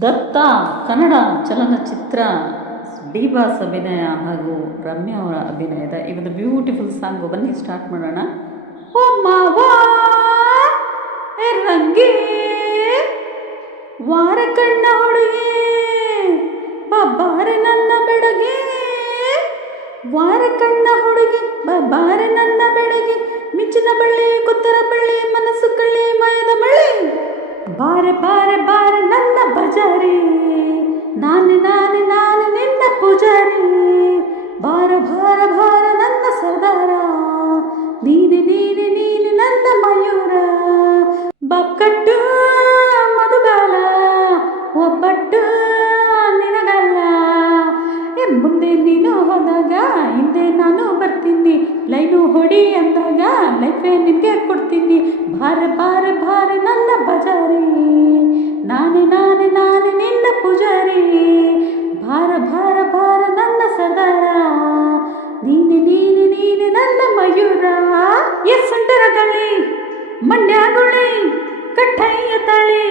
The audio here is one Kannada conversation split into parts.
ದತ್ತ ಕನ್ನಡ ಚಲನಚಿತ್ರ ಡಿ ಬಾಸ್ ಅಭಿನಯ ಹಾಗೂ ರಮ್ಯ ಅವರ ಅಭಿನಯದ ಈ ಒಂದು ಬ್ಯೂಟಿಫುಲ್ ಸಾಂಗು ಬನ್ನಿ ಸ್ಟಾರ್ಟ್ ಮಾಡೋಣ. ರಂಗಿ, ವಾರ ಕಣ್ಣ ಹುಡುಗಿ ಬಾರೆ ನನ್ನ ಬೆಡಗಿ. ವಾರ ಕಣ್ಣ ಹುಡುಗಿ ಬಾರೆ ನನ್ನ ಬೆಡಗಿ. ಮಿಚ್ಚಿನ ಬಳ್ಳಿ, ಕುತ್ತರ ಬಳ್ಳಿ, ಮನಸ್ಸು ಕಳ್ಳಿ, ಮಾಯದ ಬಳ್ಳಿ. ಬಾರೆ ಬಾರೆ ಬಾರೆ ನನ್ನ ಬಜಾರಿ ನಾನೇ ನಾನೇ ನಾನೇ ನಿನ್ನ ಪೂಜಾರಿ ಬಾರ ಭಾರ ಭಾರ ನನ್ನ ಸರ್ದಾರ ನೀನೆ ನೀನೆ ನೀನೆ ನನ್ನ ಮಯೂರ ಬಕ್ಕಟ್ಟು ಮಧುಗಾಲ ಒಬ್ಬಟ್ಟು ನಿನಗಲ್ಲ ಏ ಮುಂದೆ ನೀನು ಹೋದಾಗ ಹಿಂದೆ ನಾನು ಬರ್ತೀನಿ ಲೈನು ಹೊಡಿ ಅಂದಾಗ ಲೈಫೇ ನಿನಗೆ ಕೊಡ್ತೀನಿ ಭಾರ ಭಾರ ಭಾರ ಕಟ್ಟಯ್ಯ ತಾಳೆ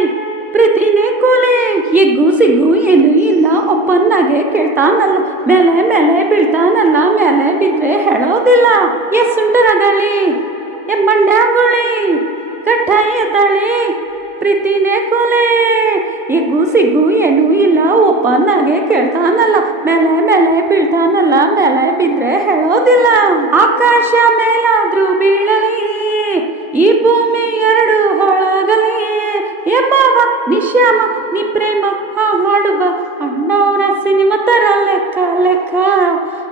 ಪ್ರೀತಿನೇ ಕೂಲೆ. ಎಗ್ಗು ಸಿಗ್ಗು ಏನು ಇಲ್ಲ ಒಪ್ಪನ್ನಾಗೆ ಕೇಳ್ತಾನಲ್ಲ, ಮೇಲೆ ಮೇಲೆ ಬೀಳ್ತಾನಲ್ಲ, ಮೇಲೆ ಬಿದ್ರೆ ಹೇಳೋದಿಲ್ಲ. ಎಸ್ ಸುಂಟರಗಳಿ ಎ ಮಂಡ್ಯಗುಳಿ ಕಟ್ಟಯ್ಯ ತಾಳೆ ಪ್ರೀತಿನೇ ಕೂಲೆ. ಎಗ್ಗು ಸಿಗ್ಗು ಏನೂ ಇಲ್ಲ ಒಪ್ಪನ್ನಾಗೆ ಕೇಳ್ತಾನಲ್ಲ, ಮೇಲೆ ಮೇಲೆ ಬೀಳ್ತಾನಲ್ಲ, ಮೇಲೆ ಬಿದ್ರೆ ಹೇಳೋದಿಲ್ಲ. ಆಕಾಶ ಮೇಲಾದ್ರೂ ನಿಶ್ಯಾಮ ನೀ ಪ್ರೇಮ ಹಾ ಹಾಡುವ ಅಣ್ಣವರ ಸಿನಿಮಾ ತರ ಲೆಕ್ಕ ಲೆಕ್ಕ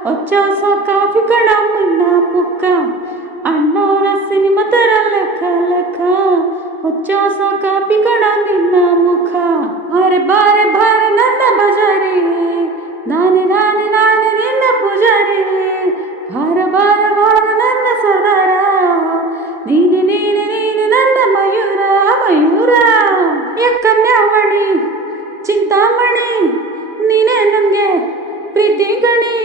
ಹೊಚ್ಚ ಹೊಸ ಕಾಫಿ ಕಣ ಮುನ್ನ ಮುಕ್ಕ ಅಣ್ಣವರ ಸಿನಿಮಾ ತರ ಲೆಕ್ಕ ಲೆಕ್ಕ ಹೊಚ್ಚ ಹೊಸ ಚಿಂತಾಮಣಿ ನೀನೆ ನನಗೆ ಪ್ರೀತಿ ಗಣಿ.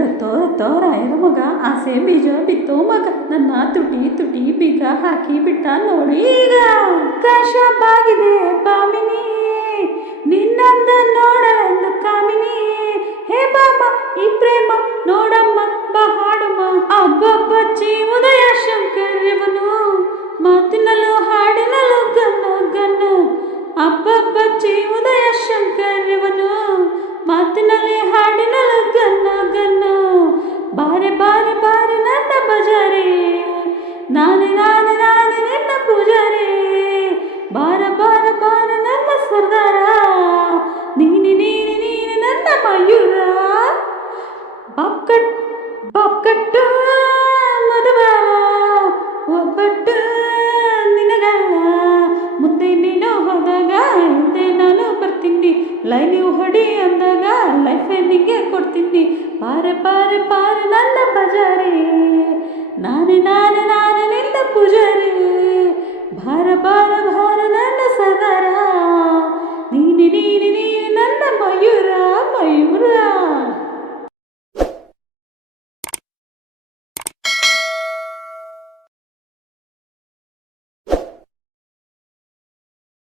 ರಥೋ ರಥೋ ರಾಯರ ಮಗ, ಆಸೆ ಬೀಜ ಬಿತ್ತು ಮಗ, ನನ್ನ ತುಟಿ ತುಟಿ ಬೀಗ ಹಾಕಿ ಬಿಟ್ಟ ನೋಡಿ ಈಗ ಕಾಶ ಬಾಗಿದೆ ಬಾಮಿನಿ ನಿನ್ನಂದ ನೋಡಲು ಕಾಮಿನಿ. ಹೇ ಬಾಮ, ಈ ಪ್ರೇಮ ನೋಡಮ್ಮ, ಬಾ ಹಾಡಮ್ಮ. ಅಬ್ಬಬ್ಬ ಜೀವದಯ ಇವನು ಮಾತಿನಲ್ಲೂ ಹಾಡಿನಲ್ಲೂ ಗನ್ನ ಗನ್ನ. ಅಬ್ಬಬ್ಬ ಚಿ ಉದಯ ಶಂಕರವನು ಮಾತಿನಲ್ಲಿ ಹಾಡಿನಲ್ಲೂ ಗನ್ನ ಗನ್ನ ಬಾರೆ ಬಾರೆ ಬಾರೆ ನನ್ನ ಬಜಾರಿ. ಬರ್ತೀನಿ ಲೈನ್ ನೀವು ಹೊಡಿ ಅಂದಾಗ ಲೈಫೇ ನಿಂಗೆ ಕೊಡ್ತೀನಿ? ಪಾರೆ ಪಾರೆ ಪಾರೆ ನನ್ನ ಬಜಾರಿ ನಾನೇ ನಾನೇ ನಾನೇ ನಿನ್ನ ಪೂಜಾರಿ. ಭಾರ ಭಾರ ಭಾರ ನನ್ನ ಸದಾ